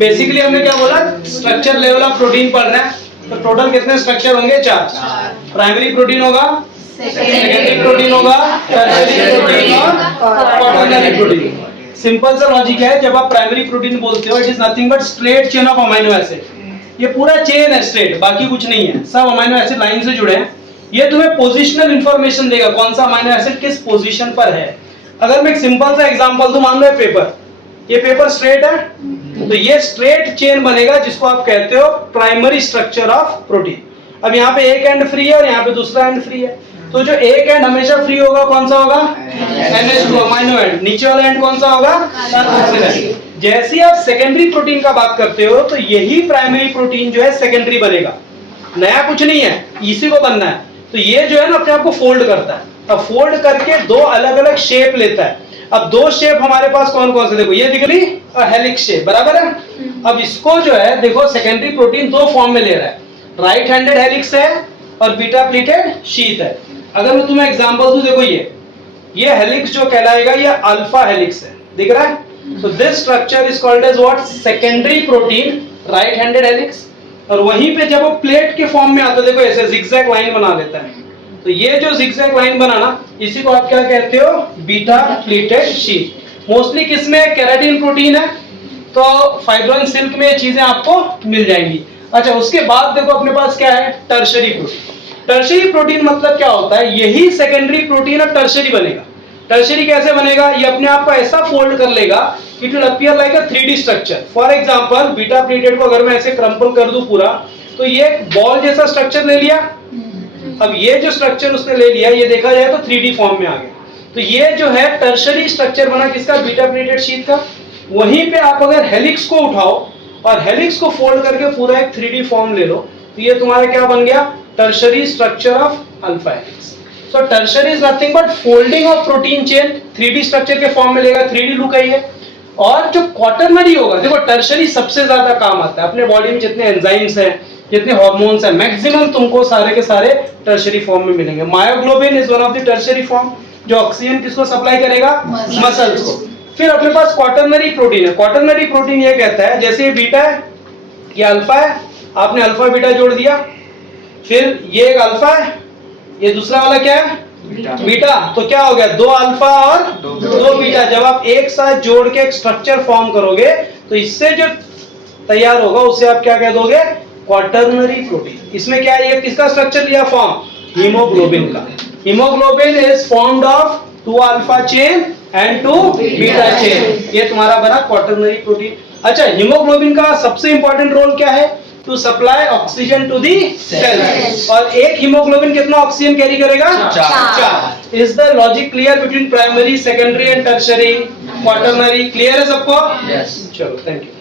Basically हमने क्या बोला, स्ट्रक्चर लेवल ऑफ प्रोटीन पढ़ रहे हैं, तो टोटल कितने स्ट्रक्चर होंगे? 4। प्राइमरी प्रोटीन होगा, सेकेंडरी प्रोटीन होगा, टर्शियरी प्रोटीन और क्वाटरनरी प्रोटीन। सिंपल सा लॉजिक है, जब आप प्राइमरी प्रोटीन बोलते हो it is nothing but straight chain of amino acid. ये पूरा चेन है स्ट्रेट, बाकी कुछ नहीं है, सब अमाइनो एसिड लाइन से जुड़े हैं। ये तुम्हें पोजिशनल इंफॉर्मेशन देगा, कौन सा अमाइनो एसिड किस पोजीशन पर है। अगर मैं एक सिंपल सा एग्जांपल दूं, मान लो पेपर, ये पेपर स्ट्रेट है, तो ये स्ट्रेट चेन बनेगा जिसको आप कहते हो प्राइमरी स्ट्रक्चर ऑफ प्रोटीन। अब यहाँ पे एक एंड फ्री है और यहाँ पे दूसरा एंड फ्री है, तो जो एक एंड हमेशा फ्री होगा कौन सा होगा? NH2 amino and. नीचे वाला एंड कौन सा होगा? कार्बोक्सिल। जैसे ही आप सेकेंडरी प्रोटीन का बात करते हो तो यही प्राइमरी प्रोटीन जो है सेकेंडरी बनेगा, नया कुछ नहीं है, इसी को बनना है। तो ये जो है ना अपने आप को फोल्ड करता है, अब फोल्ड करके दो अलग अलग शेप लेता है। अब दो शेप हमारे पास कौन कौन से, देखो ये दिख रही हेलिक्स शेप, बराबर है। अब इसको जो है देखो सेकेंडरी प्रोटीन दो फॉर्म में ले रहा है, राइट हैंडेड हेलिक्स है और बीटा प्लीटेड शीथ है। अगर मैं तुम्हें एग्जांपल दूं, देखो ये हेलिक्स जो कहलाएगा ये अल्फा हेलिक्स है, दिख रहा है। So this structure is called as what? Secondary protein, right handed helix. और वहीं पे जब वो प्लेट के फॉर्म में आता है, देखो ऐसे जिगजैग लाइन बना लेता है, तो ये जो जिगजैग लाइन बनाना, इसी को आप क्या कहते हो? Beta pleated sheath. मोस्टली किसमें? केराटिन प्रोटीन है, तो फाइब्रोइन सिल्क में ये चीजें आपको मिल जाएंगी। अच्छा, उसके बाद देखो अपने पास क्या है? Tertiary protein. टर्शियरी प्रोटीन मतलब क्या होता है? यही सेकेंडरी प्रोटीन अब टर्शियरी बनेगा। टर्शियरी कैसे बनेगा? ये अपने आप को ऐसा फोल्ड कर लेगा, it will appear like a 3D structure. For example beta pleated को अगर मैं ऐसे क्रम्पल कर दूं पूरा, तो ये एक बॉल जैसा स्ट्रक्चर ले लिया। अब ये जो स्ट्रक्चर उसने ले लिया, ये देखा जाए तो 3D फॉर्म में आ गया। तो ये जो है टर्शियरी स्ट्रक्चर बना किसका? बीटा प्लीटेड शीथ का। वहीं पे आप अगर हेलिक्स को उठाओ और हेलिक्स को फोल्ड करके पूरा एक 3D फॉर्म ले लो, तो ये तुम्हारा क्या बन गया? Tertiary structure of alpha helix. So tertiary is nothing but folding of protein chain, 3D structure के फॉर्म में लेगा, 3D लुक आई है। और जो क्वाटरनरी होगा, देखो टर्शियरी सबसे ज्यादा काम आता है। अपने बॉडी में जितने एंजाइम्स हैं, जितने हार्मोन्स हैं, मैक्सिमम तुमको सारे के सारे टर्शियरी फॉर्म में मिलेंगे। Myoglobin is one of the tertiary form, जो ऑक्सीजन किसको सप्लाई करेगा? मसल्स को। फिर अपने पास क्वाटरनरी प्रोटीन है। क्वाटरनरी प्रोटीन ये कहता है, जैसे ये बीटा है, ये अल्फा है, आपने अल्फा बीटा जोड़ दिया, फिर ये एक अल्फा है, ये दूसरा वाला क्या है? बीटा। तो क्या हो गया? 2 अल्फा और 2 बीटा। जब आप एक साथ जोड़ के एक स्ट्रक्चर फॉर्म करोगे, तो इससे जो तैयार होगा उसे आप क्या कह दोगे? Quaternary protein. इसमें क्या है? ये किसका स्ट्रक्चर लिया फॉर्म? हीमोग्लोबिन का। Haemoglobin is formed of 2 alpha chain and 2 beta chain. ये तुम्हारा बना क्वाटरनरी प्रोटीन। अच्छा, हीमोग्लोबिन का सबसे इंपॉर्टेंट रोल क्या है? To supply oxygen to the cells. और एक हीमोग्लोबिन कितना ऑक्सीजन कैरी करेगा? 4। Is the logic clear between primary, secondary and tertiary, quaternary? Clear है सबको? Yes. चलो, थैंक यू।